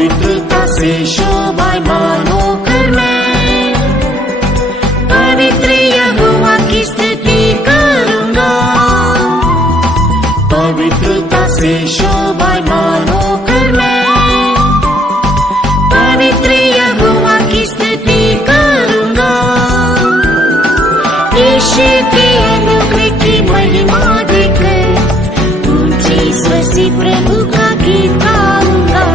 पवित्रता से शोभायमानों कर मैं पवित्र यहोवा की स्तुति करूंगा। पवित्रता से शोभायमानों कर मैं पवित्र यहोवा की स्तुति करूंगा। यीशु के अनुग्रह की महिमा देकर ऊंची स्वर से प्रभु का गीत गाऊंगा।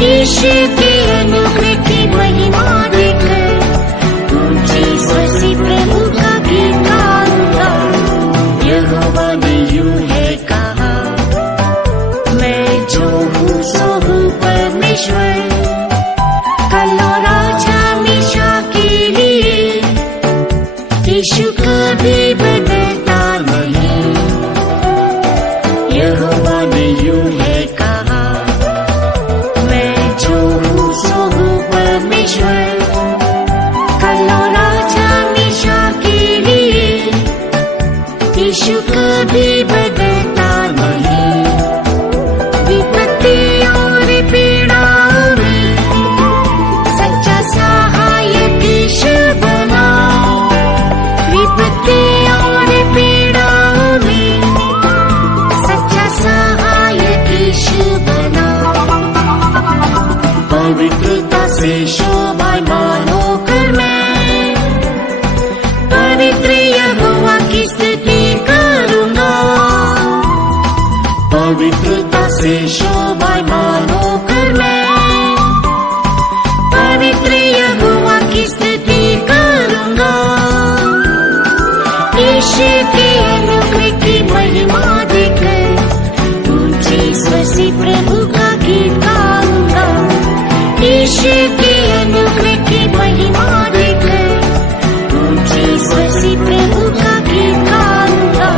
यीशु के अनुग्रह की महिमा देकर ऊंची स्वर से प्रभु का गीत गाऊंगा। यहोवा ने यूं है कहा, मैं जो हूँ सो हूँ परमेश्वर, कल और आज हमेशा के लिए। यीशु कभी बदलता नहीं। यहोवा ने यूं है कहा, मैं जो हूँ सो हूँ परमेश्वर, कल और आज हमेशा के लिए। यीशु कभी बदलता नहीं। विपत्ति और पीड़ाओं में सच्चा सहायक यीशु बना। विपत्ति और पीड़ाओं में सच्चा सहायक यीशु बना। पवित्रता से शोभायमानों कर मैं पवित्र यहोवा की स्तुति करूंगा। पवित्रता से शोभायमानों कर मैं पवित्र यहोवा की स्तुति करूंगा। यीशु के अनुग्रह की महिमा देकर ऊंची स्वर से प्रभु का गीत गाऊंगा। यीशु के अनुग्रह की महिमा देकर ऊंची स्वर से प्रभु का गीत गाऊंगा।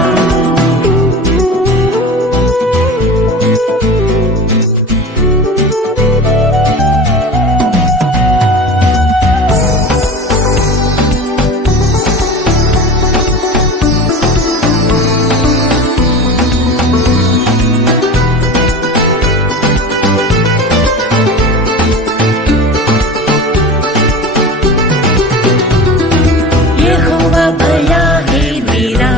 यहोवा भला है मेरा,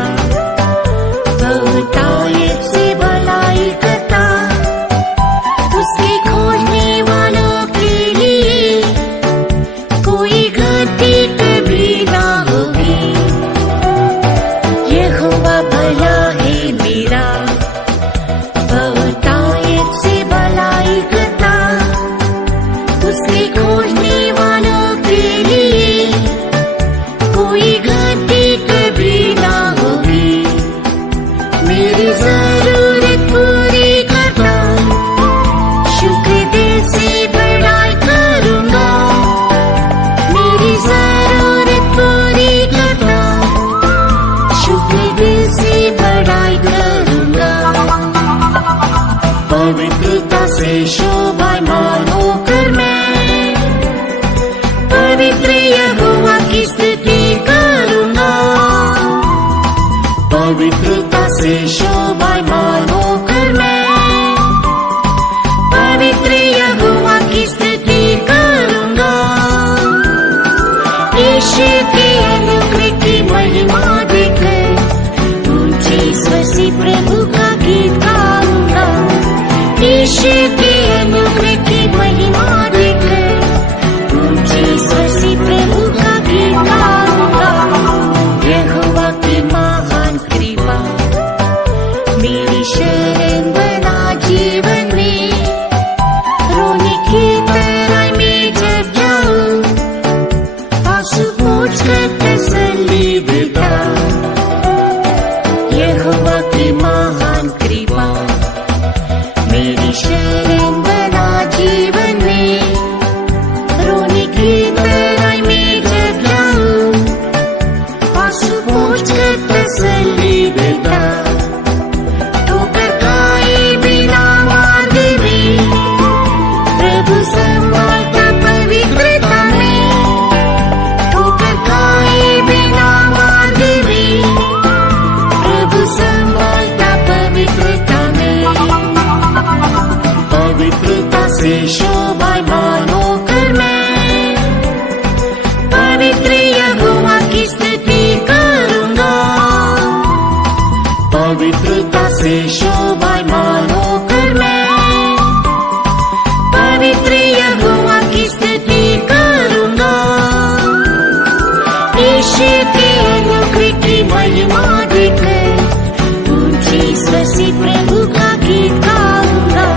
बहुतायत से भलाई करता। उसके खोजने वालों के लिए कोई गति कभी ना होगी। यहोवा भला है मेरा, बहुतायत से भलाई करता। उसके खोजने वालों के लिए कोई गति कभी ना होगी। मेरी जरूरत पूरी करता, शुक्र दिल से बड़ाई करूंगा। मेरी जरूरत पूरी करता, शुक्र दिल से बड़ाई करूंगा। पवित्रता से शोभायमानों कर मैं पवित्र यहोवा की स्तुति करूंगा। से शोभायमान होकर मैं पवित्र यहोवा की स्तुति करूंगा। ईश्वर के अनुग्रह की महिमा देकर ऊंचे स्वर से प्रभु का गीत गाऊंगा।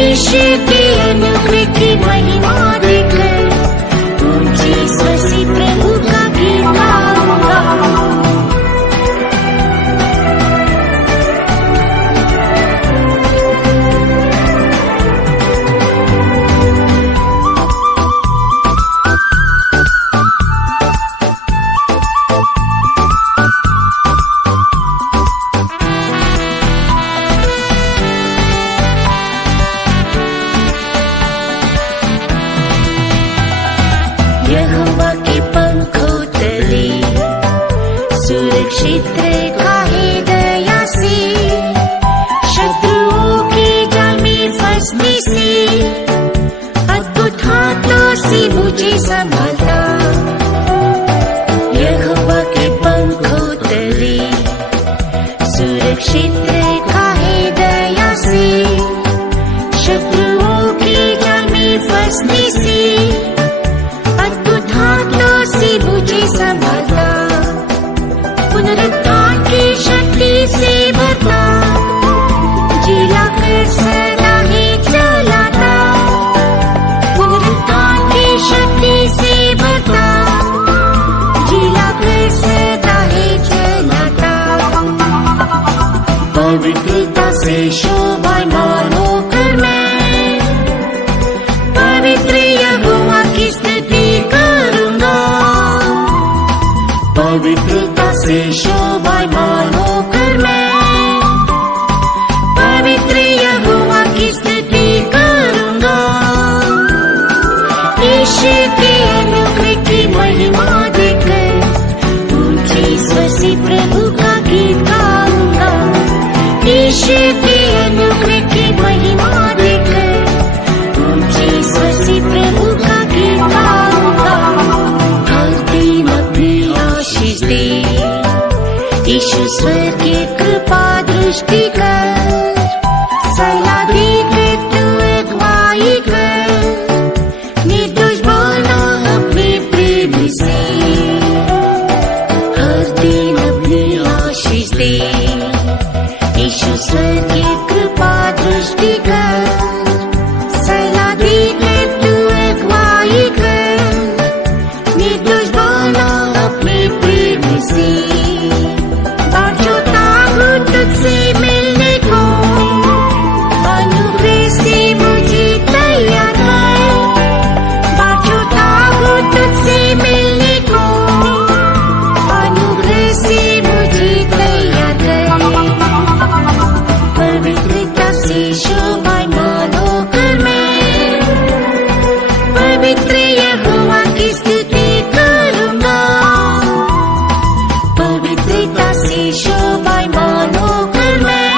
ईश्वर के अनुग्रह की महिमा देकर ऊंचे स्वर से प्रभु का गीत गाऊंगा। यहोवा के पंखों तले सुरक्षित रखा है दया से, शत्रुओं के जाल में फंसने से अद्भुत हाथों से मुझे संभालता। यहोवा के पंखों तले सुरक्षित रखा है दया से, शत्रुओं के जाल में फंसने से हाथों से मुझे संभालता। पुनरुत्थान की शक्ति से भरता, जिला कर सदा ही चलाता। पुनरुत्थान की शक्ति से भरता, जिला कर सदा ही चलाता। पवित्रता से शोभायमान होकर मैं पवित्र यहोवा की स्तुति पवित्रता से शोभायमान होकर मैं पवित्र यहोवा की स्तुति करूंगा। ईश्वर के अनुग्रह की महिमा देकर ऊंचे स्वर से प्रभु का गीत गाऊंगा। ईश्वर के अनुग्रह की महिमा देकर ऊंचे स्वर से प्रभु का गीत गाऊंगा। ईश्वर स्वर की कृपा दृष्टि कर, सलाह देकर तू अगुवाई कर, निर्दोष बोलो अपने प्रेम से, हर दिन अपनी आशीष दे। ईश्वर स्वर की कृपा दृष्टि कर, सलाह देकर तू अगुवाई कर, निर्दोष बोलो अपने प्रेम से। तुझसे मिलने को अनुग्रह से मुझे तैयार है, बाँटता हूँ तुझसे मिलने को अनुग्रह से मुझे तैयार है। पवित्रता से शोभायमान होकर मैं पवित्र यहोवा की स्तुति करूंगा। पवित्रता से शोभायमान होकर मैं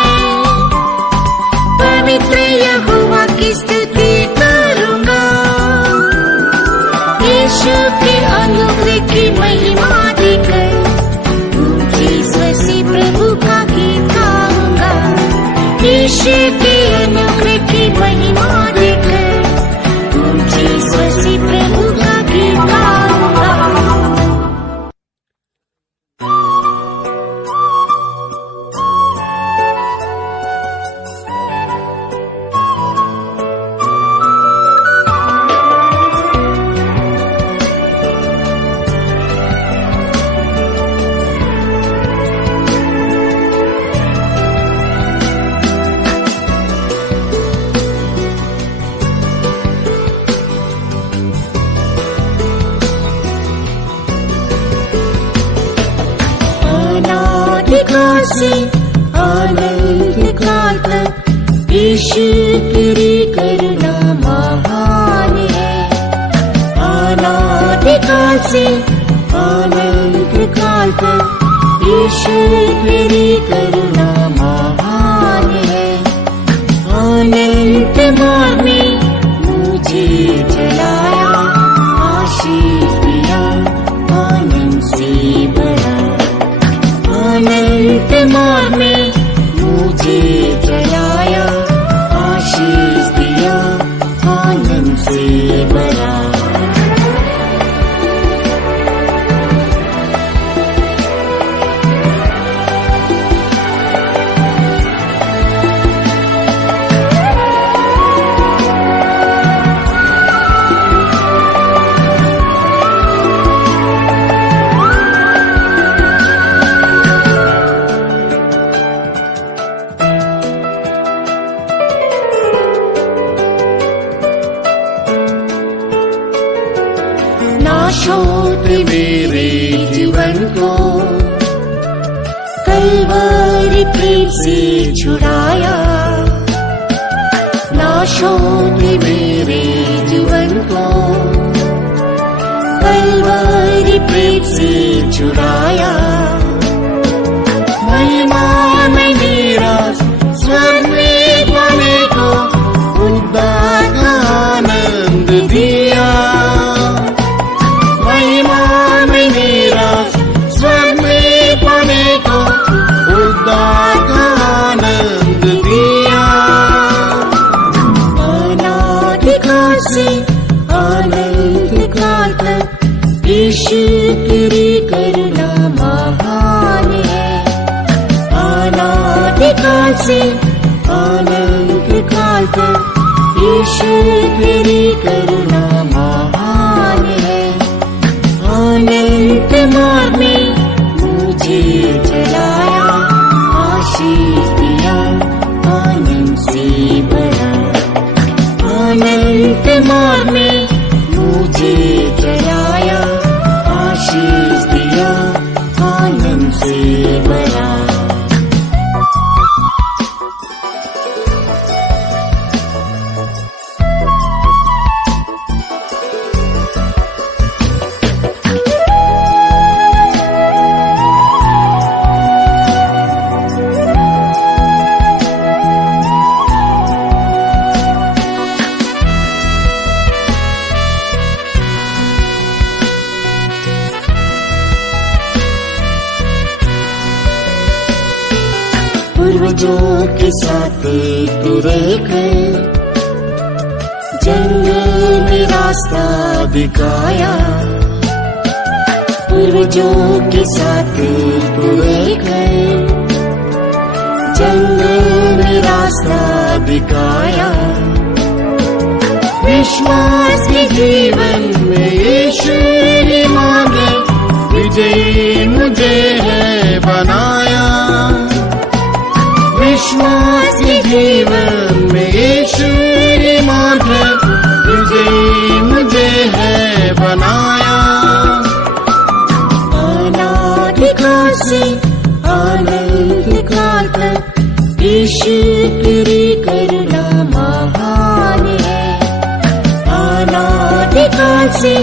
पवित्र यहोवा की स्तुति करूंगा। यीशु के अनुग्रह की महिमा देकर ऊंचे स्वर से प्रभु का गीत गाऊंगा। यीशु के अनुग्रह की महिमा देकर ऊंचे स्वर से प्रभु का गीत गाऊंगा। से अनंत काल तक ईश्वर तेरी करुणा महान है। अनादि काल से अनंत काल तक ईश्वर तेरी करुणा महान है। अनंत मार्ग में मुझे चलाया, आशीष दिया आनंद से भरा। अनंत मार्ग में को कलवरी प्रेम से छुड़ाया। नाशों ने मेरे जीवन को कलवरी प्रेम से छुड़ाया। महिमा में मेरा स्वर्ग में पाने को उद्धार का आनंद दिया। महिमा में मेरा स्वर्ग में पाने को उद्धार का आनंद दिया। अनादिकाल से अनंत काल तक यीशु तेरी करुणा महान है। अनादिकाल से अनंत काल तक यीशु तेरी करुणा महान है। अनंत मार्ग में मुझे चलाया, आशीष दिया आनंद से भरा। अनंत मार्ग में मुझे चलाया, आशीष दिया आनंद से भरा। पूर्वजों के साथ तू रहकर जंगल में रास्ता दिखाया। पूर्वजों के साथ तू रहकर जंगल में रास्ता दिखाया। विश्वास के जीवन में यीशु ने मांगे, विजयी मुझे है बनाया। विश्वास के जीवन में यीशु ने मांगे, विजयी मुझे है बनाया। अनादिकाल से अनंत काल तक यीशु तेरी करुणा महान है। अनादिकाल से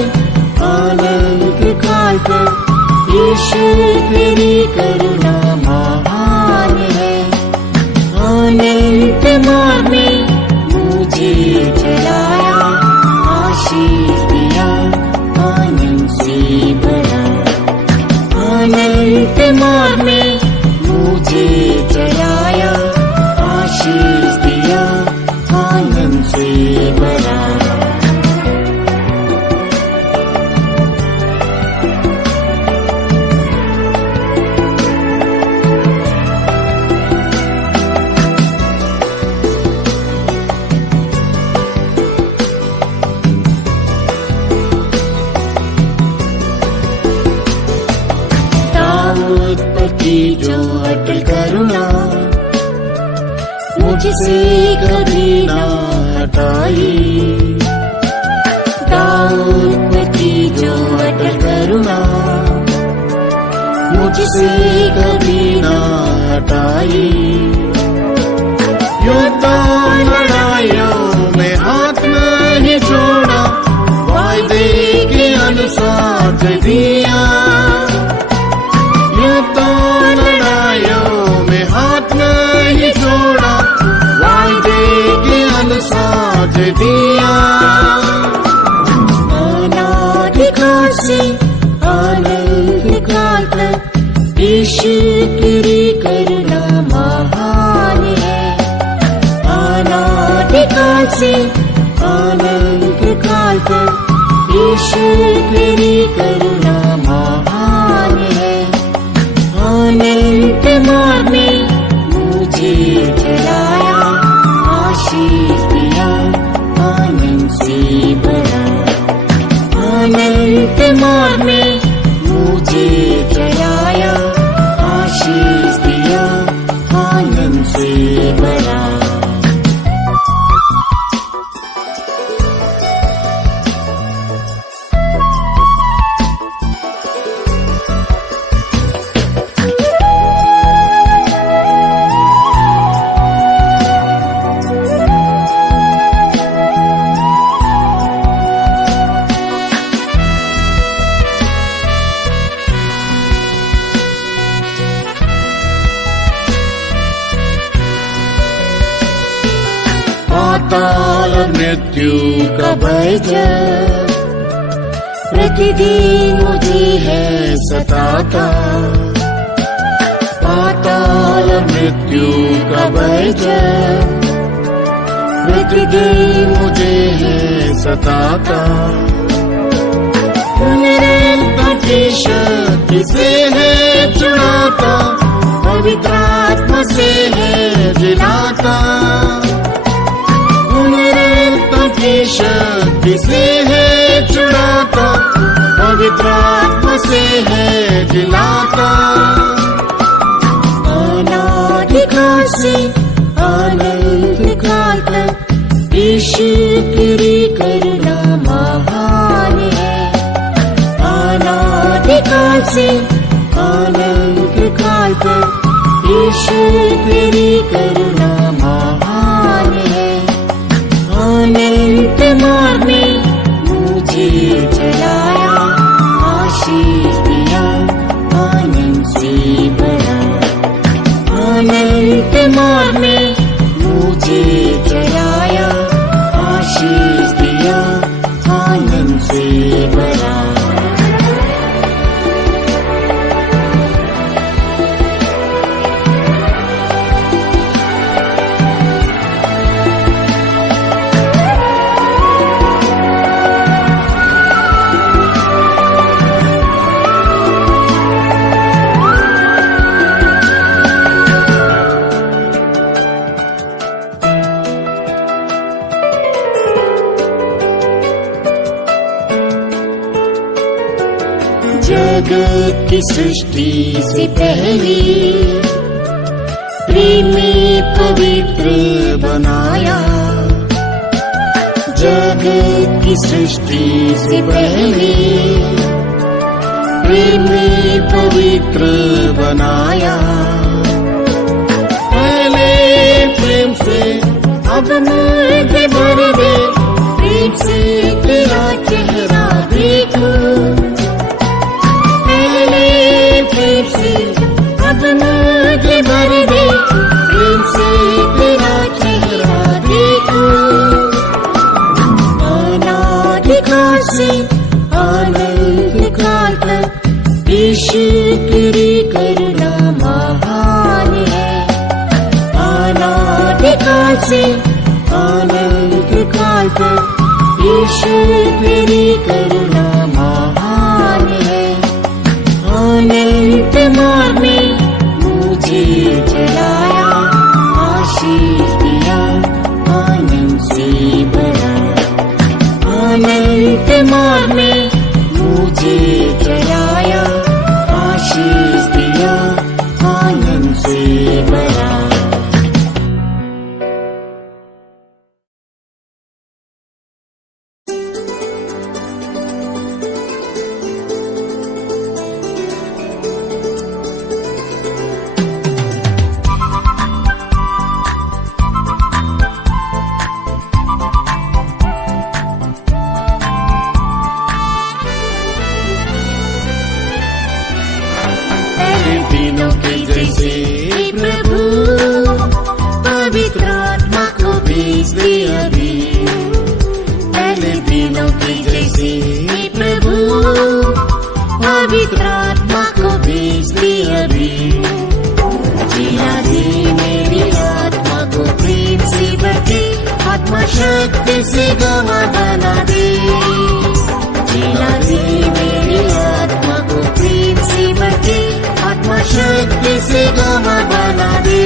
अनंत काल तक यीशु तेरी करुणा महान है। अनंत मार्ग में मुझे चलाया, आशीष दिया आनंद से भरा। अनंत मार्ग में मुझे चलाया, आशीष दिया आनंद से भरा। की जो अटल करुणा मुझसे कभी ना हटाई। दाऊद की जो अटल करुणा मुझसे कभी ना हटाई। युद्धों लड़ाइयों में हाथ नहीं छोड़ा, वायदे के अनुसार दिया। युद्धों लड़ाइयों में हाथ नहीं छोड़ा, वायदे के अनुसार दिया। अनादिकाल से अनंत काल तक यीशु तेरी करुणा महान है। अनादिकाल से अनंत काल तक यीशु तेरी करुणा महान है। अनंत मार्ग में मुझे चलाया, आशीष दिया आनंद से भरा। अनंत मार्ग में मुझे चलाया, आशीष दिया आनंद से भरा। पाताल मृत्यु का भय जब प्रतिदिन मुझे है सताता, पाताल मृत्यु का भय जब प्रतिदिन मुझे है सताता। पुनरुत्थान की शक्ति से है छुड़ाता, पवित्र आत्मा से है जिलाता। पुनरुत्थान की शक्ति से है छुड़ाता, पवित्र आत्मा से है जिलाता। अनादिकाल से अनंत काल तक यीशु की करुणा महान है। अनादिकाल से अनंत काल तक यीशु तेरी करुणा महान है। अनंत मार्ग में मुझे चलाया, आशीष दिया आनंद से भरा। अनंत मार्ग में मुझे चलाया, आशीष दिया आनंद से भरा। जगत की सृष्टि से पहले प्रेम में पवित्र बनाया। जगत की सृष्टि से पहले प्रेम में पवित्र बनाया। पहले प्रेम से अब मुझे भर दे, प्रेम से तेरा चेहरा देखो। प्रेम से अब मुझे भर दे, प्रेम से तेरा चेहरा देखो। अनादिकाल से अनंत काल तक यीशु तेरी करुणा महान है। अनादिकाल से अनंत काल तक यीशु तेरी करुणा महान है। अनंत मार्ग में मुझे चलाया, आशीष दिया आनंद से भरा। अनंत मार्ग में मुझे चलाया, आशीष दिया आनंद से भरा। प्रभु पवित्र आत्मा को भेज दे अभी। पहले दिनों के जैसे प्रभु पवित्र आत्मा को भेज दे अभी। जिला दे मेरी आत्मा को प्रेम से भरके, आत्मा शक्ति से गवाह बना दे। जिला दे मेरी आत्मा को प्रेम से भरके, आत्मा शक्ति से गवाह बना दे।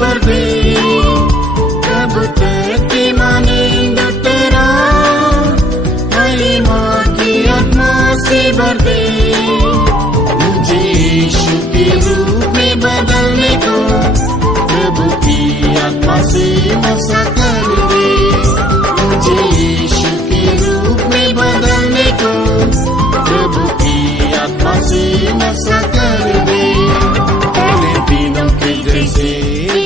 भर दे कबूतर की मानेंगे तेरा, भली माँ की आत्मा से भर दे। मुझे यीशु के रूप में बदलने को प्रभु सा कर दे। मुझे यीशु के रूप में बदलने को प्रभु की आत्मा से नशा कर दे। पहले दिनों के जैसे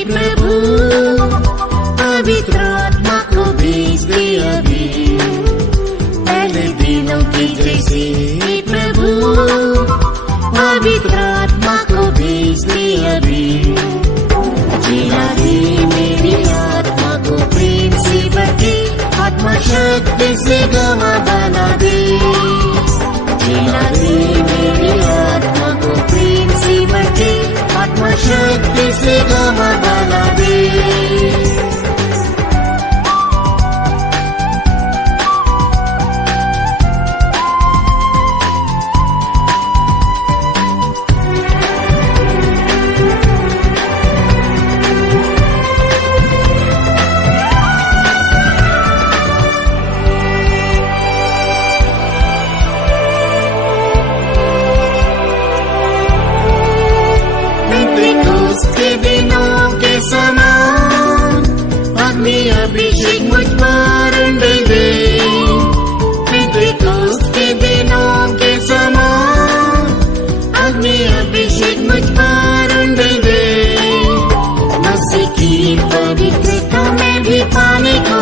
प्रभु पवित्र आत्मा को भेज दे अभी। पहले दिनों के जैसे प्रभु पवित्र आत्मा को भेज दे अभी। जिला दे मेरी आत्मा को प्रेम से भरके, आत्मा शक्ति से गवाह बना दे। जिला दे मेरी आत्मा को प्रेम से भरके, आत्मा शक्ति से गवाह बना दे। अभिषेक मुझ पर दे, पेंटेकोस्त के दिनों के समान अग्नि अभिषेक मुझ पर दे। मसीह की पवित्रता में भी पाने को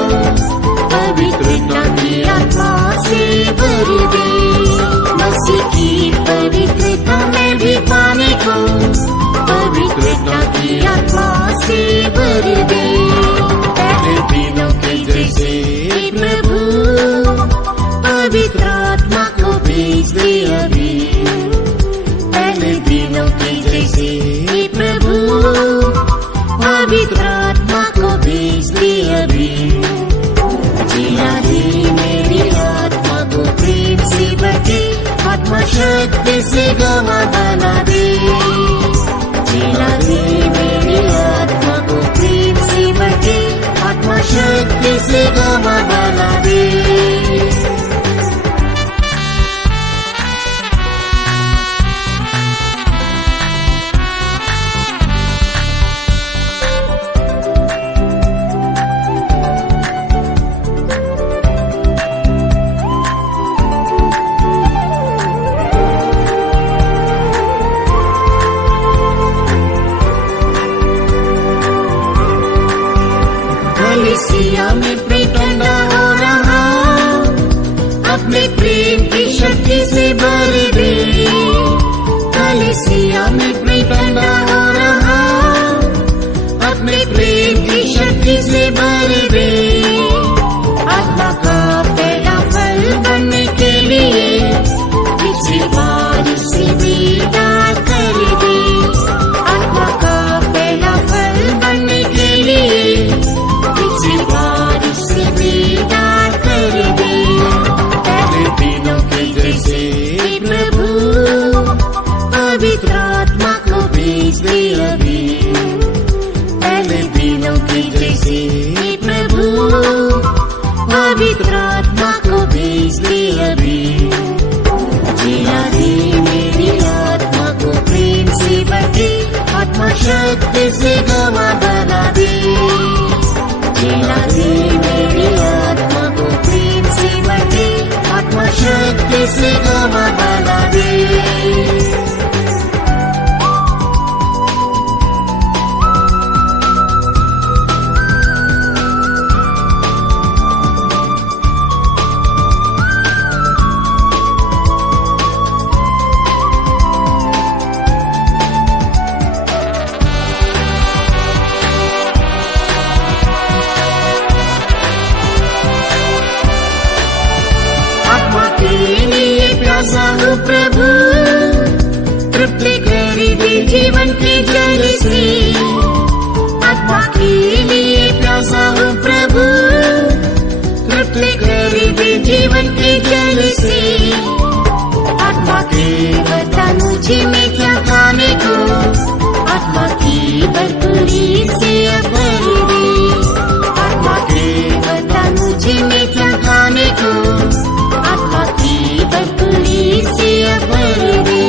पवित्रता की आत्मा से भर दे। मसीह की पवित्रता में भी पाने को पवित्रता की आत्मा से भर दे। दिनों के जैसे प्रभु पवित्र आत्मा को भेज दे अभी। पहले दिनों के जैसे प्रभु पवित्र आत्मा को भेज दे अभी। जिला दे मेरी आत्मा को प्रेम से भरके, आत्मा शक्ति से गवाह बना दे। जिला दे मेरी आत्मा को प्रेम से भरके, आत्मा शक्ति से गवाह बना दे। कलीसिया में ठंडा हो रहा, अपने प्रेम की शक्ति से भर दे। कलीसिया में ठंडा हो रहा, अपने प्रेम की शक्ति से भर दे। आत्मा का पहला फल बनने के लिए इसी बार से विदा कर दे। आत्मा का पहला फल बनने के लिए इसी बार से विदा कर दे। पहले दिनों के जैसे प्रभु पवित्र आत्मा को भेज दे अभी। पहले दिनों के जैसे प्रभु पवित्र आत्मा को भेज दे अभी। जिला दे मेरी आत्मा को प्रेम से भरके, आत्मा शक्ति से गवाह बना दे। जिला दे मेरी आत्मा को प्रेम से भरके, आत्मा शक्ति से गवाह बना दे। प्रभु तृप्ति कर दे जीवन के जल से। आत्मा के लिए प्यासा हूँ प्रभु, तृप्ति कर दे जीवन के जल से। आत्मा के बता मुझे में क्या खाने को, आत्मा की भरपूरी से भर दे। आत्मा के बता मुझे में क्या खाने को, आत्मा की भरपूरी से भर दे।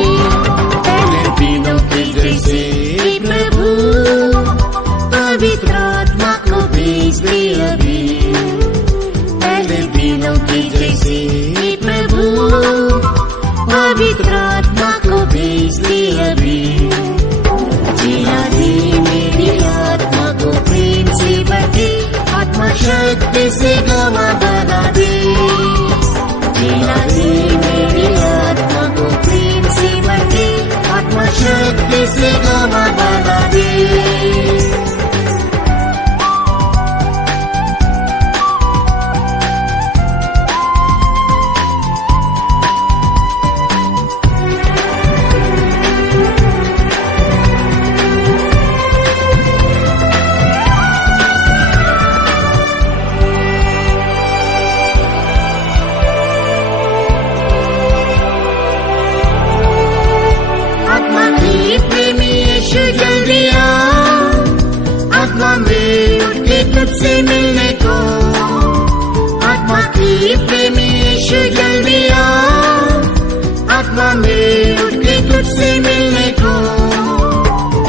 पहले दिनों के जैसे प्रभु पवित्र आत्मा को भेज दे पवित्र आत्मा को भेज दे अभी, जिला दे मेरी आत्मा को प्रेम से भर, आत्मा शक्ति से गवाह बना दे। जिला दे मेरी आत्मा को प्रेम से भर, आत्मा शक्ति से गवाह बना दे। तुझसे मिलने को, आत्मा की प्रेमी यीशु जल्दी आ, आत्मा में उठ के तुझसे मिलने को।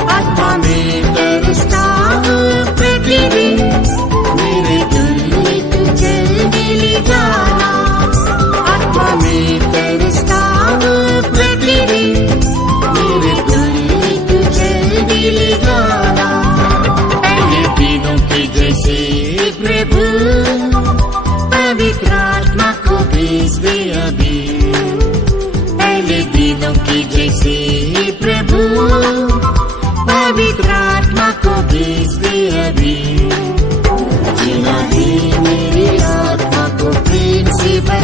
आत्मा में तरसता हूँ प्रतिदिन, मेरे दिल में तू जल्दी ले जाना। आत्मा में तरसता हूँ प्रतिदिन, मेरे दिल में तू जल्दी ले जाना। दिनों की जैसे प्रभु पवित्र आत्मा को भेज दे अभी, पहले दिनों की जैसे प्रभु पवित्र आत्मा को भेज दे अभी। जिला दे मेरी आत्मा को प्रेम से भर,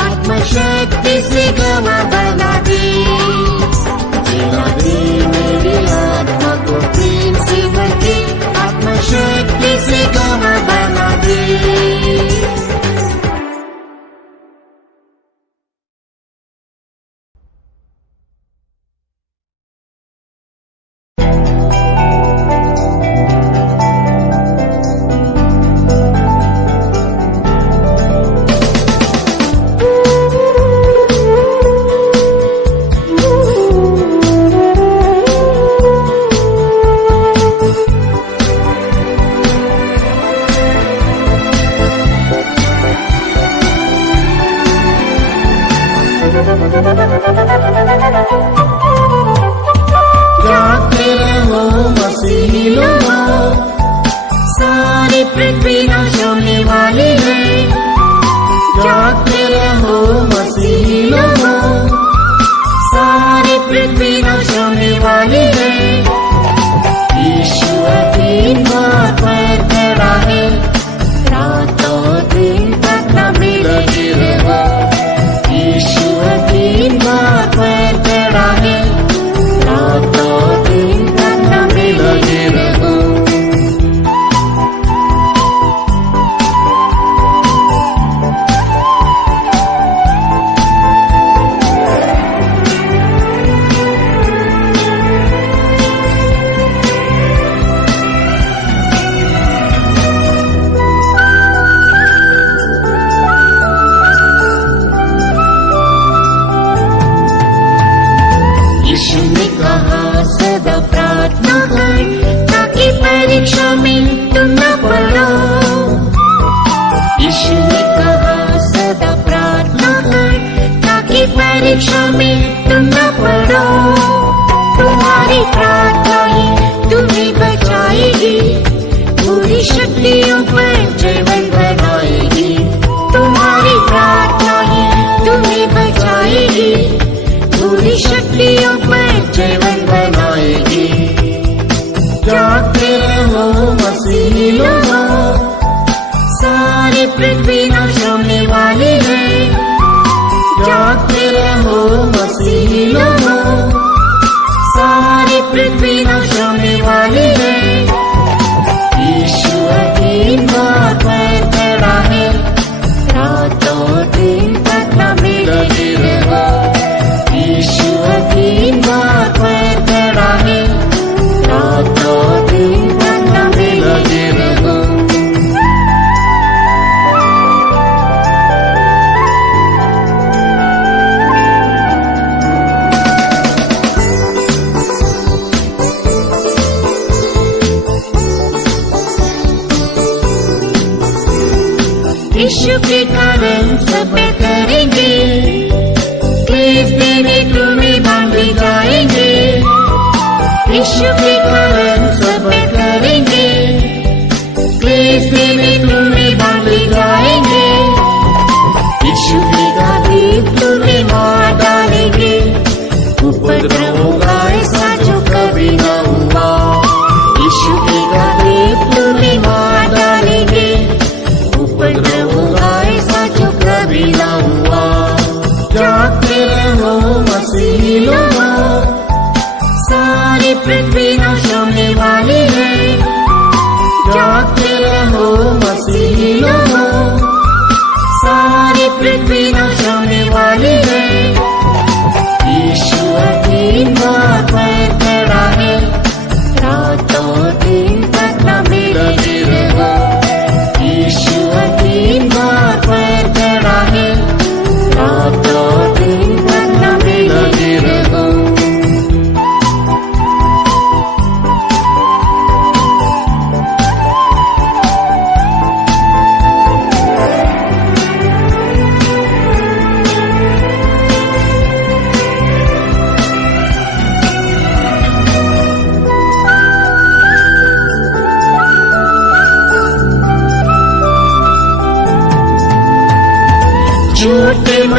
आत्मा शक्ति से गवाह बना दे। जिला दे मेरी आत्मा को प्रेम से भर, आत्मा शक्ति से गवाह बना दे। जागते रहो मसीही लोगों, सारी पृथ्वी नाश होने वाली है। जागते रहो मसीही लोगों, सारी पृथ्वी नाश होने वाली है। यीशु अधीन बात पर खड़ा है, रातों दिन तक न लगे रहो। यीशु अधीन बात पर खड़ा है, रातों दिन तक न लगे रहो। यीशु ने कहा सदा प्रार्थना कर, ताकि परीक्षा में तुम न पड़ो। यीशु ने कहा सदा प्रार्थना कर, ताकि परीक्षा में तुम न पड़ो। तुम्हारी प्रार्थना ही तुम्हें बचाएगी, पूरी शक्तियों पर जीवन बनाएगी। तुम्हारी प्रार्थना ही तुम्हें बचाएगी, पूरी शक्तियों पर जीवन बनाएगी। जागते रहो मसीही लोगों, सारी पृथ्वी नाश होने वाली है। जागते रहो मसीही लोगों, सारी पृथ्वी नाश होने वाली है। यीशु अधीन बात पर खड़ा है, रातों दिन तक न लगे रहो। यीशु अधीन बात पर खड़ा है, रातों दिन तक न लगे रहो। यीशु के कारण सब करेंगे, क्लेश देने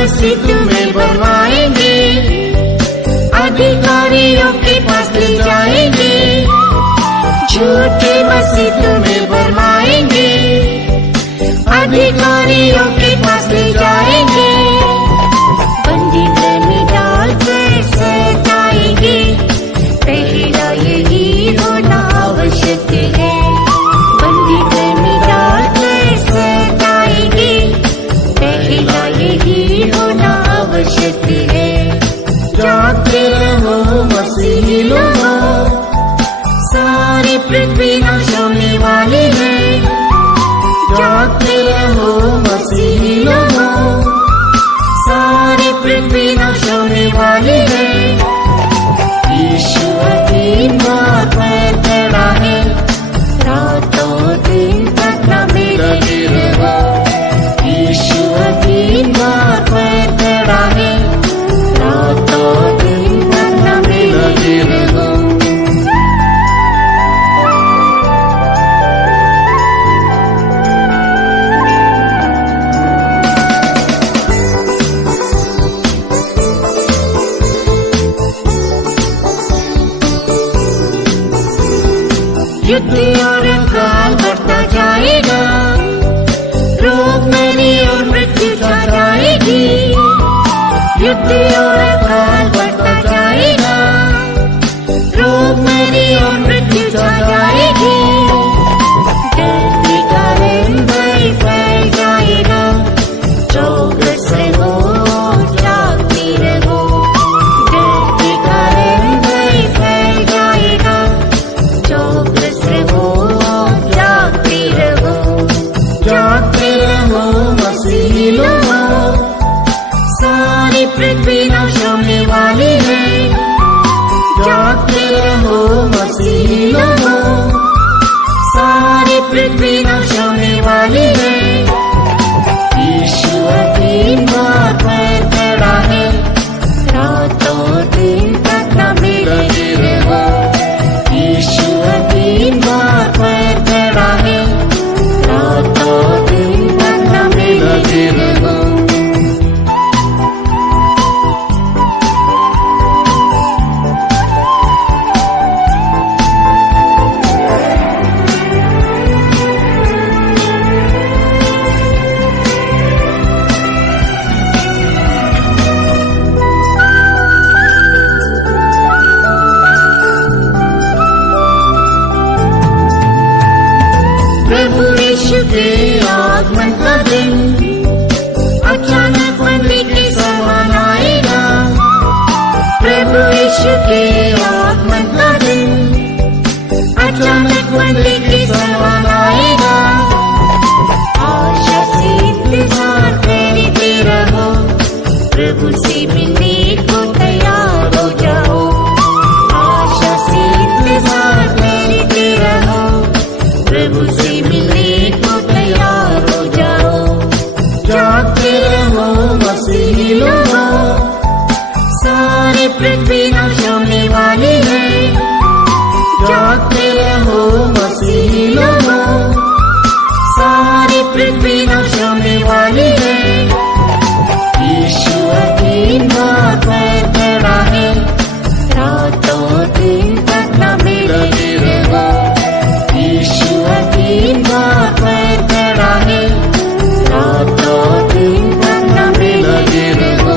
मसीह तुम्हें भरमाएंगे, अधिकारियों के पास ले जाएंगे। झूठे मसीह तुम्हें भरमाएंगे, अधिकारियों के पास ले जाएंगे। बंदी घर में डालकर सताएंगे, पहला यही होना आवश्यक है। बंदी घर में डालकर सताएंगे, पहला यही होना आवश्यक है। जागते रहो मसीही लोगों, सारी पृथ्वी नाश होने वाली है। जागते रहो मसीही लोगों, सारी पृथ्वी नाश होने वाली है। यीशु तीन बार पर खड़ा है, रातों दिन तक न लगे रहो। यीशु तीन बार पर खड़ा है, रातों दिन तक न लगे रहो। युद्ध और काल बढ़ता जाएगा, रोग मरी और मृत्यु छा जाएगी। युद्ध और काल बढ़ता जाएगा, रोग मरी और मृत्यु छा जाएगी। डर के कारण भय फैल जाएगा, चौकस रहो जागते रहो। डर के कारण भय फैल जाएगा, चौकस रहो जागते रहो। जागते रहो मसीही लोगों, सारी पृथ्वी नाश होने वाली है। जागते रहो मसीही लोगों, सारी पृथ्वी नाश होने वाली है। यीशु तीन बार पर खड़ा है, रातों दिन तक न लगे रहो। यीशु तीन बार पर खड़ा है, रातों दिन तक न लगे रहो। प्रभु यीशु के आगमन का दिन अचानक बंदी के समान आएगा। प्रभु यीशु के आगमन का दिन अचानक बंदी के समान आएगा। आशा से इंतजार करते रहो, प्रभु से मिलने को तैयार हो जाओ। आशा से इंतजार करते रहो, प्रभु से मिलने को तैयार हो जाओ। जागते रहो मसीही लोगों, सारी पृथ्वी नाश होने वाली है। जागते रहो मसीही लोगों, सारी पृथ्वी नाश होने वाली है। यीशु तीन बार पर खड़ा है, रातों दिन तक न लगे रहो। यीशु तीन बार पर खड़ा है, रातों दिन तक न लगे रहो।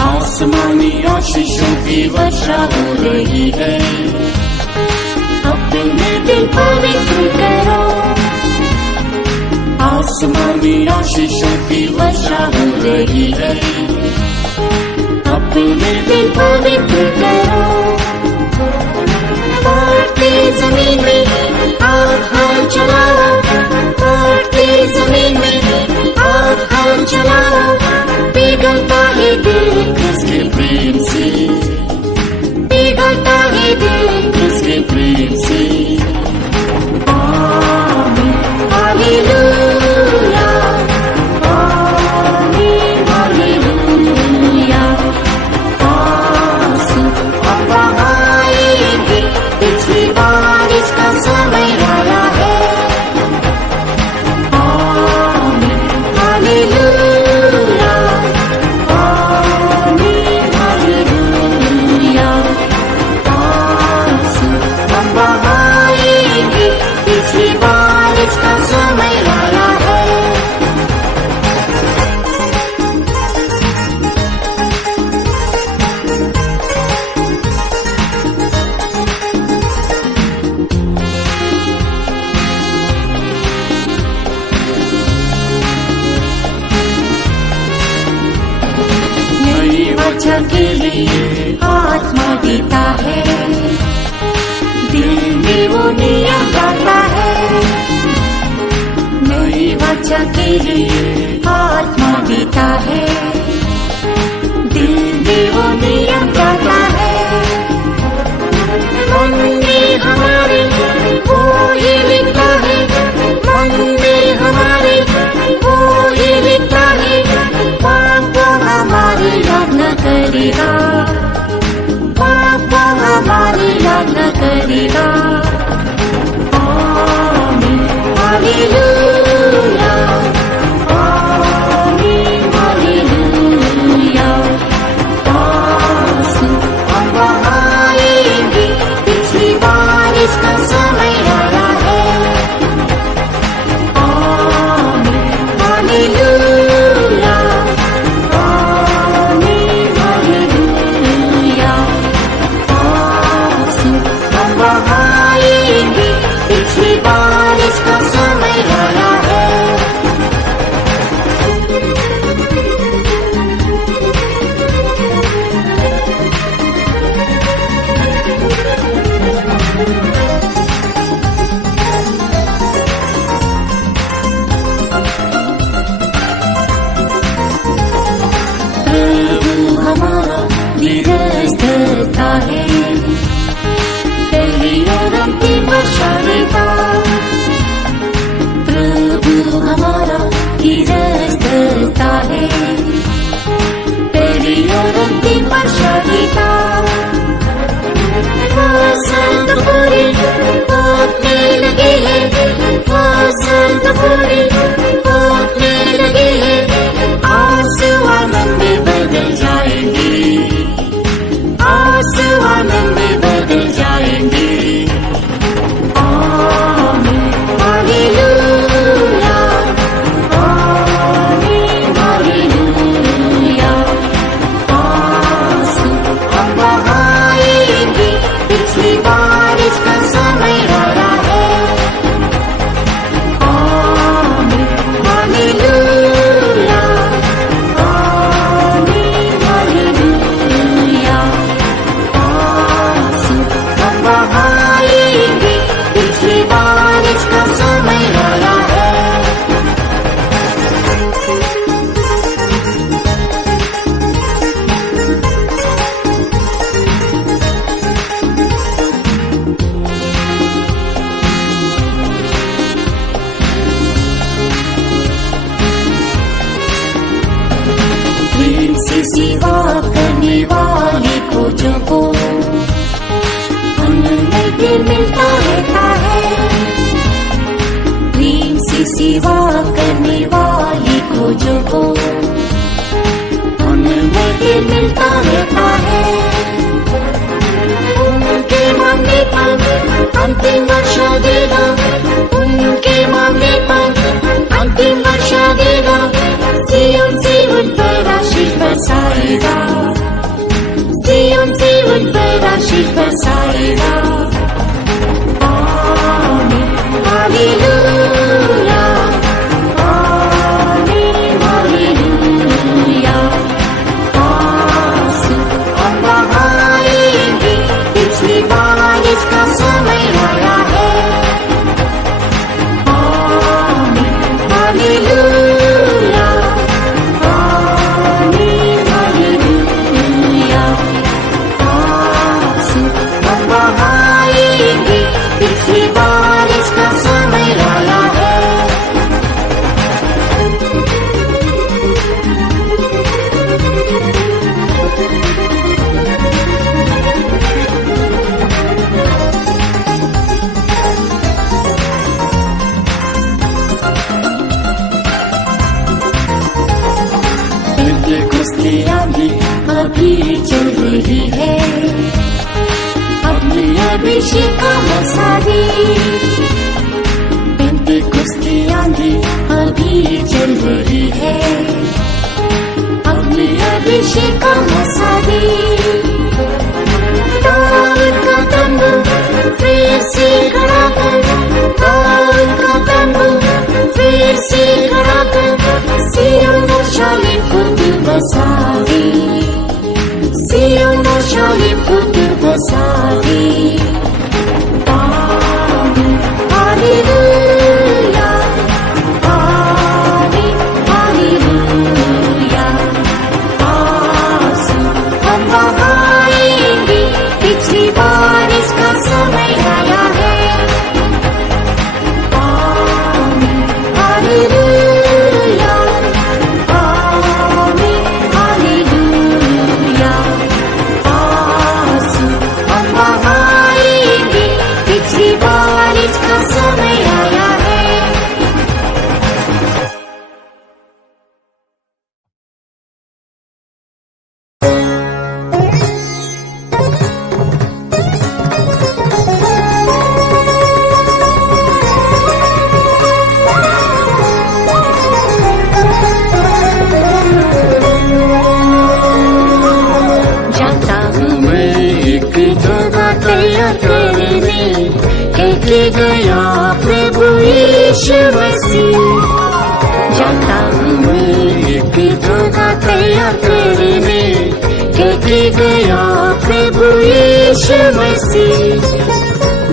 आसमानी आशीषों की वर्षा हो रही है, अपने दिल पवित्र करो। आसमानी आशीषों की वर्षा हो रही है, अपने दिल पवित्र करो। बढ़ती जमीन में आग हम चलाओ, बढ़ती जमीन में आग हम चलाओ। पिघलता है दिल उसके प्रेम से, पिघलता है दिल उसके प्रेम से। के लिए आत्मा देता है, दिल में वो नियम डालता है। नई वाचा के लिए आत्मा देता है, दिल में वो नियम डालता है। मन में हमारे वो ही लिखता है, मन में हमारे वो ही लिखता है। पाप हमारी याद न करेगा, पाप हमारी याद न करेगा। आमीन हालेलुया, आमीन हालेलुया। आंसू हम बहाएंगे, पिछली बारिश का समय आया है। आमीन हालेलुया, आमीन हालेलुया। आंसू हम बहाएंगे, पिछली बारिश का समय आया है। प्रभु हमारा धीरज धरता है, पहली और अंतिम वर्षा देता। प्रभु हमारा धीरज धरता है, पहली और अंतिम वर्षा देता। फसल तो पूरी पोतने लगे हैं, फसल तो पूरी पोतने लगे हैं। आंसू आनंद में बदल जाएंगे, आंसू आनंद में बदल जाएंगे। आमीन हालेलुया, आमीन हालेलुया। आंसू हम बहाएंगे, पिछली बारिश का समय आया है। आमीन हालेलुया, आमीन हालेलुया। आंसू हम बहाएंगे, पिछली बारिश का समय आया है। प्रेम से सेवा करने वाले खोजों को अनुमति मिलता रहता है। प्रेम से सेवा करने वाले खोजों को अनुमति मिलता रहता है। उनके मांगने पर अंतिम वर्षा देगा, उनके मांगने पर अंतिम वर्षा देगा। सियोन से उन पर आशीष बरसाएगा, सियोन से उन पर आशीष बरसाएगा। आमीन हालेलुया, आमीन हालेलुया। आंसू हम बहाएंगे, पिछली बारिश का समय आया है। आमीन हालेलुया, आमीन हालेलुया। आंसू हम बहाएंगे, पिछली बारिश का समय आया है। पेंटेकोस्ते आंधी अभी चल रही है, अपने अभिषेक का मसाले। पेंटेकोस्ते आंधी अभी चल रही है, अपने अभिषेक का मसाले। दाऊद का तंबू फिर से खड़ा कर, दाऊद का तंबू फिर से खड़ा कर। सियोन शाले खुद बसा दे, यीशु मसीह। जाता हूँ मैं एक जगह तैयार करने, कहके गया प्रभु यीशु मसीह।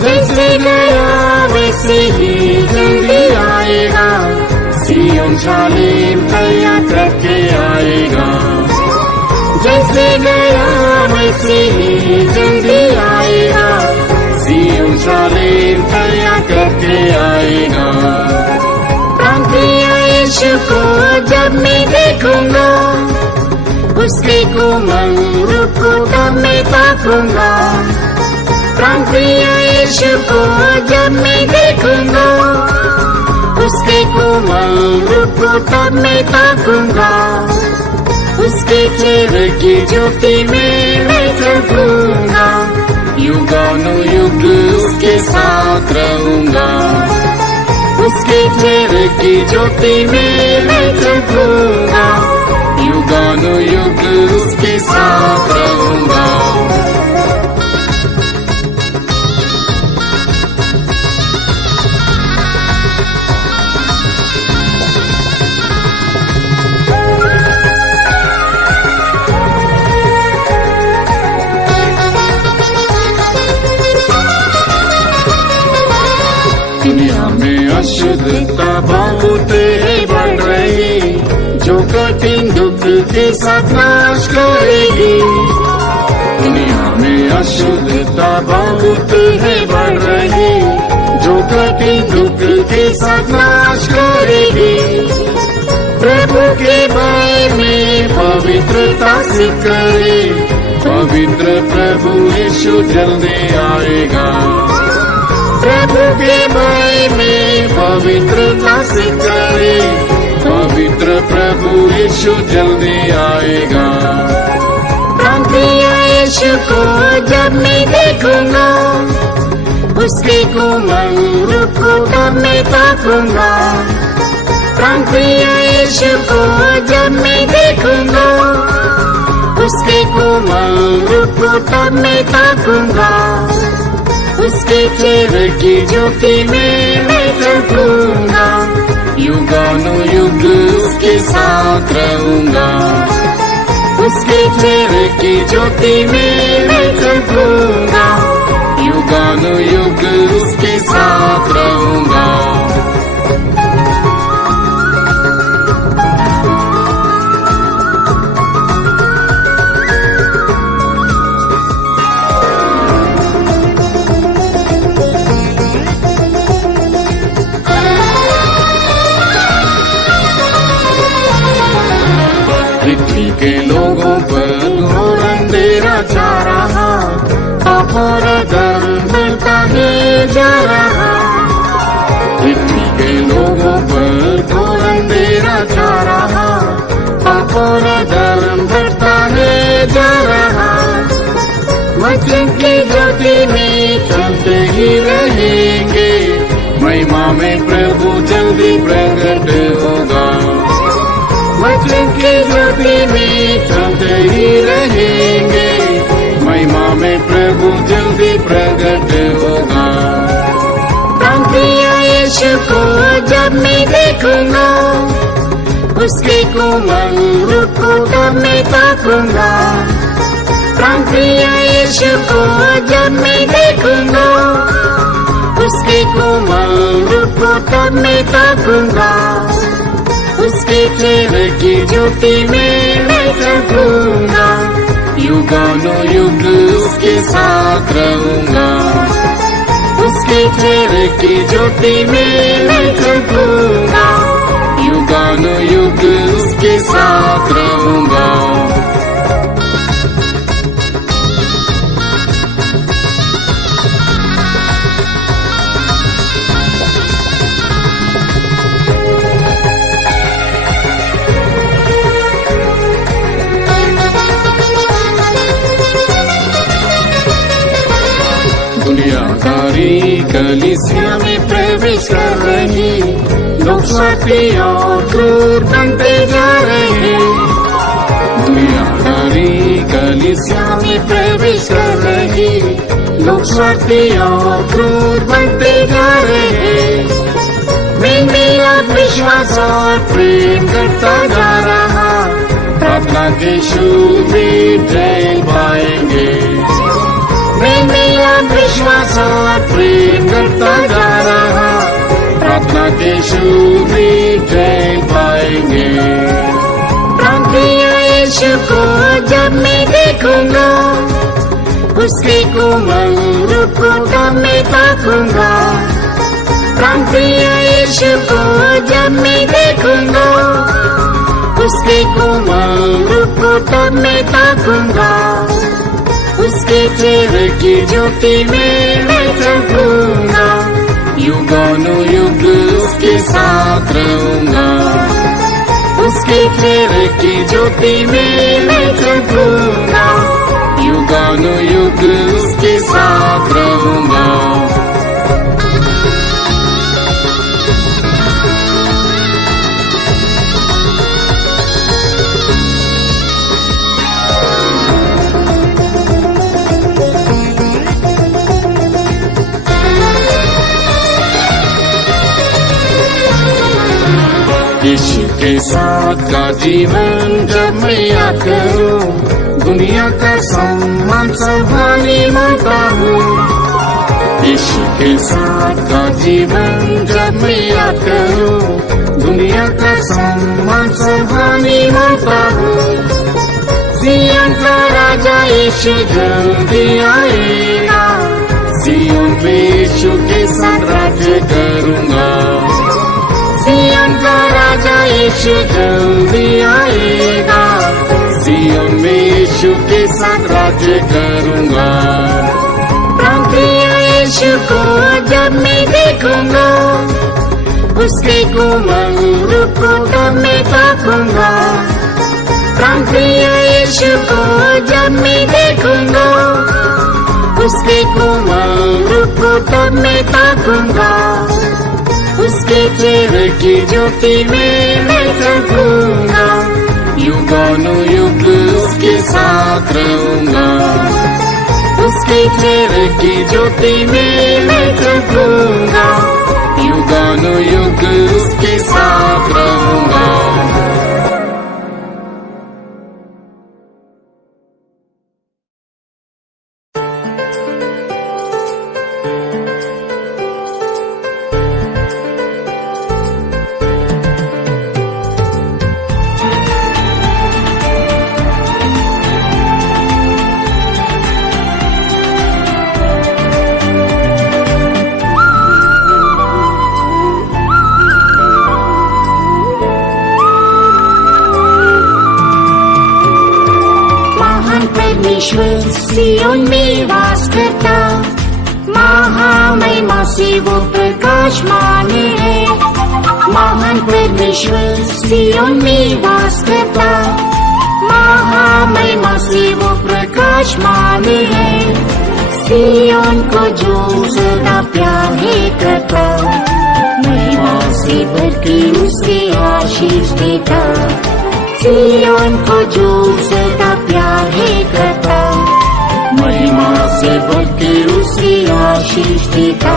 जैसे गया वैसे ही जल्दी आएगा, सिय्योन शालेम तैयार करके आएगा। जैसे गया वैसे ही जल्दी आएगा, सिय्योन शालेम तैयार करके आएगा। प्राणप्रिय यीशु को जब मैं देखूंगा, उसके कोमल रूप को तब मैं ताकूंगा। प्राणप्रिय यीशु को जब मैं देखूंगा, उसके कोमल रूप को तब मैं ताकूंगा। उसके चेहरे की ज्योति में मैं चमकूंगा, युगानुयुग उसके साथ रहूंगा। उसके चेहरे की ज्योति में मैं चमकूंगा, युगानुयुग उसके साथ रहूंगा। दुनिया में अशुद्धता बहुत बढ़ रही, जो कठिन दुख के साथ नाश करेगी। दुनिया में अशुद्धता बहुत बढ़ रही, जो कठिन दुख के साथ नाश करेगी। प्रभु के भय में पवित्रता से करे, पवित्र प्रभु यीशु जल्दी आएगा। प्रभु के भय में पवित्रता से करे, पवित्र प्रभु यीशु जल्दी आएगा। प्राणप्रिय यीशु को जब मैं देखूंगा, उसके कोमल रूप को तब मैं ताकूंगा। प्राणप्रिय यीशु को जब मैं देखूंगा, उसके कोमल रूप को तब मैं ताकूंगा। उसके चेहरे की ज्योति में मैं चमकूंगा, युगानुयुग उसके साथ रहूंगा। उसके चेहरे की ज्योति में मैं चमकूंगा, युगानुयुग उसके साथ रहूंगा। पृथ्वी के लोगों पर घोर अंधेरा छा रहा, और धर्म बढ़ता है जा रहा। पृथ्वी के लोगों पर घोर अंधेरा छा रहा, और धर्म बढ़ता है जा रहा। वचन की ज्योति में चलते ही रहेंगे, महिमा में प्रभु जल्दी प्रकट होगा। वचन की ज्योति में चलते ही रहेंगे, महिमा में प्रभु जल्दी प्रकट होगा। प्राणप्रिय यीशु को जब मैं देखूंगा, उसके कोमल रूप को तब मैं ताकूंगा। प्राणप्रिय यीशु को जब मैं देखूंगा, उसके कोमल रूप को तब मैं ताकूंगा। उसके चेहरे की ज्योति में मैं चमकूंगा, युगानुयुग उसके साथ रहूंगा। उसके चेहरे की ज्योति में मैं चमकूंगा, युगानुयुग उसके साथ रहूंगा। दुनियादारी कलीसिया में प्रवेश कर रही, लोग स्वार्थी और क्रूर बनते जा रहे। दुनियादारी कलीसिया में प्रवेश कर रही, लोग स्वार्थी और क्रूर बनते जा रहे। मैं विश्वास और प्रेम करता जा रहा, प्रार्थना के शुभ जय पाएंगे। मैं मेरा विश्वास और प्रेम करता जा रहा, प्रार्थना के शुभ जय पाएंगे। प्रार्थना यीशु को जब मैं देखूंगा, उसके कोमल रूप को तब मैं ताकूंगा। प्रार्थना यीशु को जब मैं देखूंगा, उसके कोमल रूप को तब मैं ताकूंगा। उसके चेहरे की ज्योति में मैं चमकूंगा, युगानुयुग उसके साथ रहूंगा। उसके चेहरे की ज्योति में मैं चमकूंगा, युगानुयुग उसके साथ रहूंगा। यीशु के साथ का जीवन जब मैं याद करूं, दुनिया का सम्मान संभाली मानता हूँ। यीशु के साथ का जीवन जब मैं याद करूं, दुनिया का सम्मान संभाली मानता हूँ। सिय्योन का राजा यीशु जल्दी आएगा, सिय्योन पे यीशु के साथ राज्य करूंगा। सिय्योन का राजा यीशु जल्दी आएगा, सिय्योन में यीशु के साथ राज्य करूंगा। प्रार्थना यीशु को जब मैं देखूंगा, उसके कोमल रूप को तब मैं ताकूंगा। प्रार्थना यीशु को जब मैं देखूंगा, उसके कोमल रूप को तब मैं ताकूंगा। उसके चेहरे की ज्योति में मैं चमकूंगा, युगानुयुग उसके साथ रहूंगा। उसके चेहरे की ज्योति में मैं चमकूंगा, युगानुयुग उसके साथ रहूंगा। सिय्योन में वास करता, महामहिमा से वो प्रकाशमान है। महान परमेश्वर सिय्योन में वास करता, महामहिमा से वो प्रकाशमान है। सिय्योन को जो सदा प्यार है करता, महिमा से भर के उसे आशीष देता। सिय्योन को जो सदा प्यार है करता, महिमा से भर के उसे आशीष देता।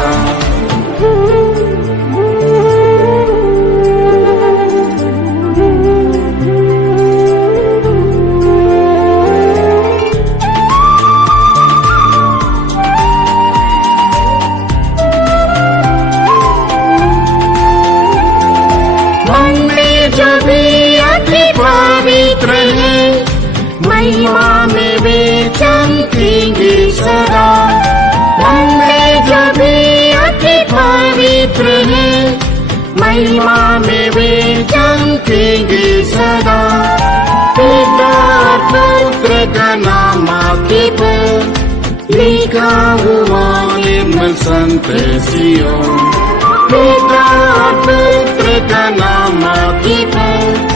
मन में जो भी अति पवित्र है, महिमा में वे चमकेंगे सदा। मन में जो भी अति पवित्र है, महिमा में वे चमकेंगे सदा। पिता पुत्र का नाम आके पर लिखा हुआ निर्मल संत सिय्योन। पिता पुत्र का नाम आके पर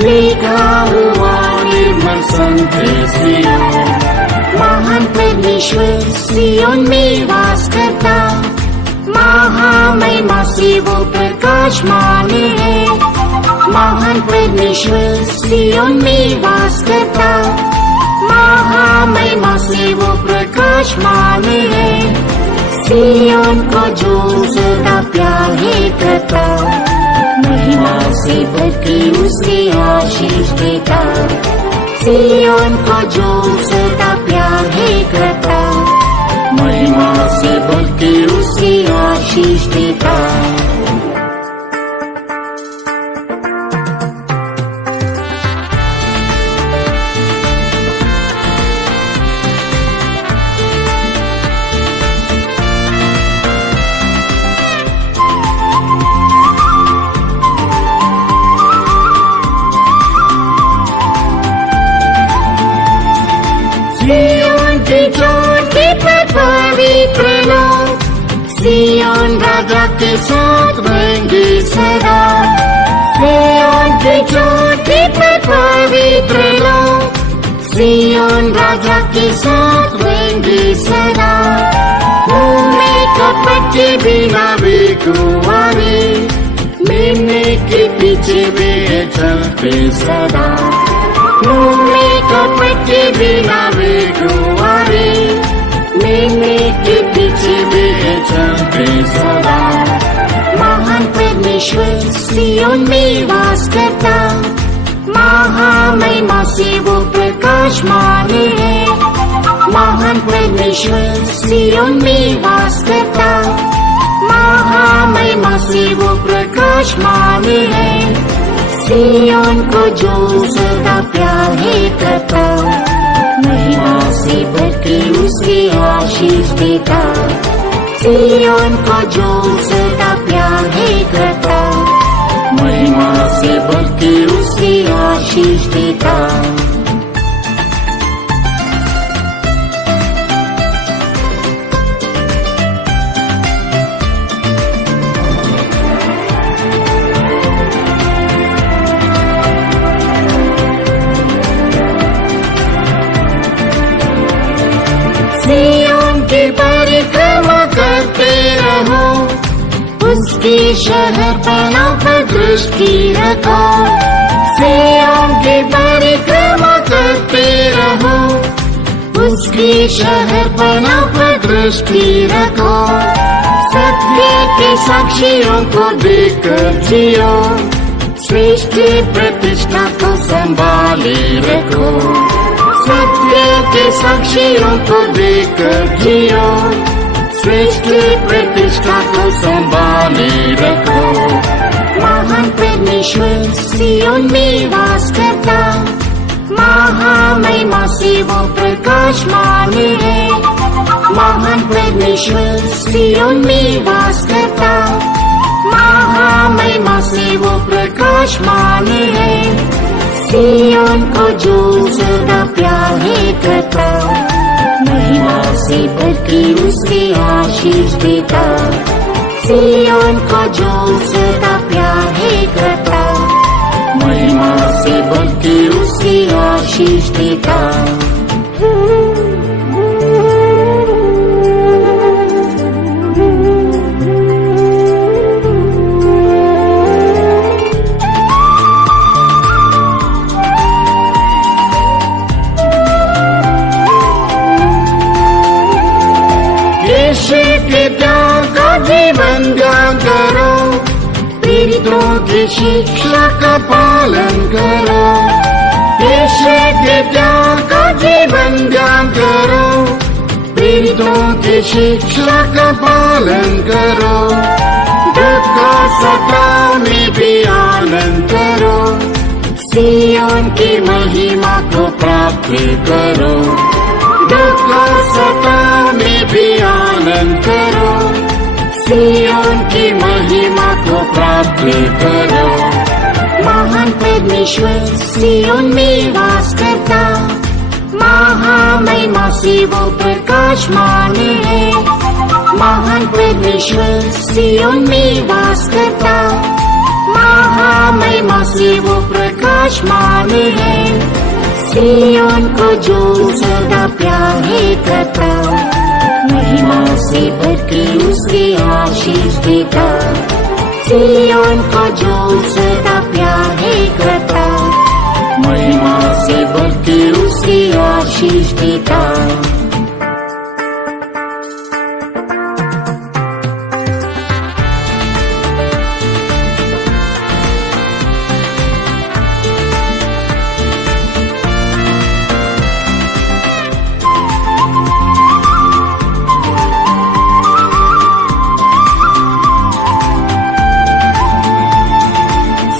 लिखा हुआ निर्मल संत सिय्योन। महान परमेश्वर सिय्योन में वास करता, महामहिमा से वो प्रकाशमान है। महान परमेश्वर सिय्योन में वास करता, महामहिमा से वो प्रकाशमान है। सिय्योन को जो सदा प्यार है करता, से भर के उसे आशीष देता, सिय्योन को जो सदा प्यार है करता, महिमा से भर के उसे आशीष देता। सिय्योन की चोटी पर पवित्र लोग, सिय्योन राजा के साथ रहेंगे सदा। सिय्योन की चोटी पर पवित्र लोग, सिय्योन राजा के साथ रहेंगे सदा। मुंह में कपट के बिना वे कुंवारे, मेमने के पीछे वे चलते सदा। मुंह में कपट के बिना वे कुंवारे, मेमने के पीछे वे चलते सदा। महान परमेश्वर सिय्योन में वास करता, महामहिमा से वो प्रकाशमान है। महान परमेश्वर सिय्योन में वास करता, महामहिमा से वो प्रकाशमान है। सिय्योन को जो सदा प्यार है करता, महिमा से भर के उसे आशीष देता। सिय्योन को जो सदा प्यार है करता, महिमा से भर के उसे आशीष देता। सिय्योन की परिक्रमा करते रहो, उसके शहर पनाह पर दृष्टि रखो। सिय्योन की परिक्रमा करते रहो, उसके शहर पनाह पर दृष्टि रखो। सत्य के साक्षियों को देखकर जियो, श्रेष्ठ प्रतिष्ठा को संभाले रखो। सत्य के साक्षियों को देखकर जियो, श्रेष्ठ प्रतिष्ठा को संभाले रखो। महान परमेश्वर सिय्योन में वास करता, महामहिमा से वो प्रकाशमान है। महान परमेश्वर सिय्योन में वास करता, महामहिमा से वो प्रकाशमान है। सिय्योन को जो सदा प्यार है करता, महिमा से भर के उसे आशीष देता। सिय्योन को जो सदा प्यार है करता, महिमा से भर के उसे आशीष देता। जीवन ध्यान करो, पीड़ितों की शिक्षा का पालन करो। यीशु के त्याग का जीवन ध्यान करो, पीड़ितों की शिक्षा का पालन करो। दुख सताओं में भी आनंद करो, सिय्योन की महिमा को प्राप्त करो। दुख सताओं में भी आनंद करो, सिय्योन की महिमा को प्राप्त करो। महान परमेश्वर सिय्योन में वास करता, महामहिमा से वो प्रकाशमान है। महान परमेश्वर सिय्योन में वास करता, महामहिमा से वो प्रकाशमान है। सिय्योन को जो सदा प्यार है करता, महिमा से भर के उसे आशीष देता। सिय्योन को जो सदा प्यार है करता, महिमा से भर के उसे आशीष देता।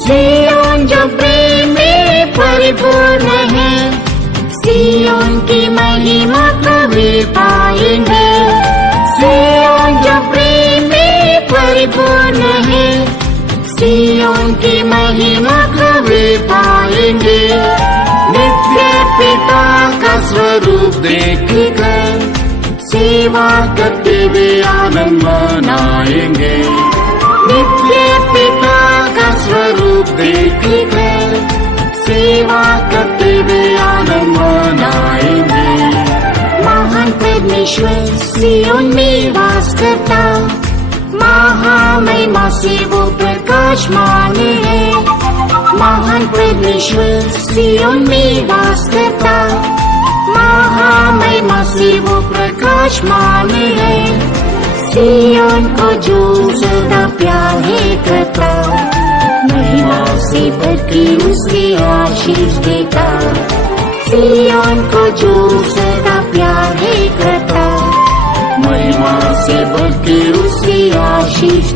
सिय्योन जो प्रेम में परिपूर्ण है, सिय्योन की महिमा कभी पाएंगे। सिय्योन जो प्रेम में परिपूर्ण है, सिय्योन की महिमा कभी पाएंगे। नित्य पिता का स्वरूप देखकर सेवा करते हुए आनंद मनाएंगे। नित्य पिता का स्वरूप देखकर सेवा करते हुए आनंद मनाएंगे। महान परमेश्वर सिय्योन में वास करता, महामहिमा से वो प्रकाशमान है। महान परमेश्वर सिय्योन में वास करता, महामहिमा से वो प्रकाशमान है। सिय्योन को जो सदा प्यार है करता, महिमा से भर के उसे आशीष देता। सिय्योन को जो सदा प्यार है करता, महिमा से भर के उसे आशीष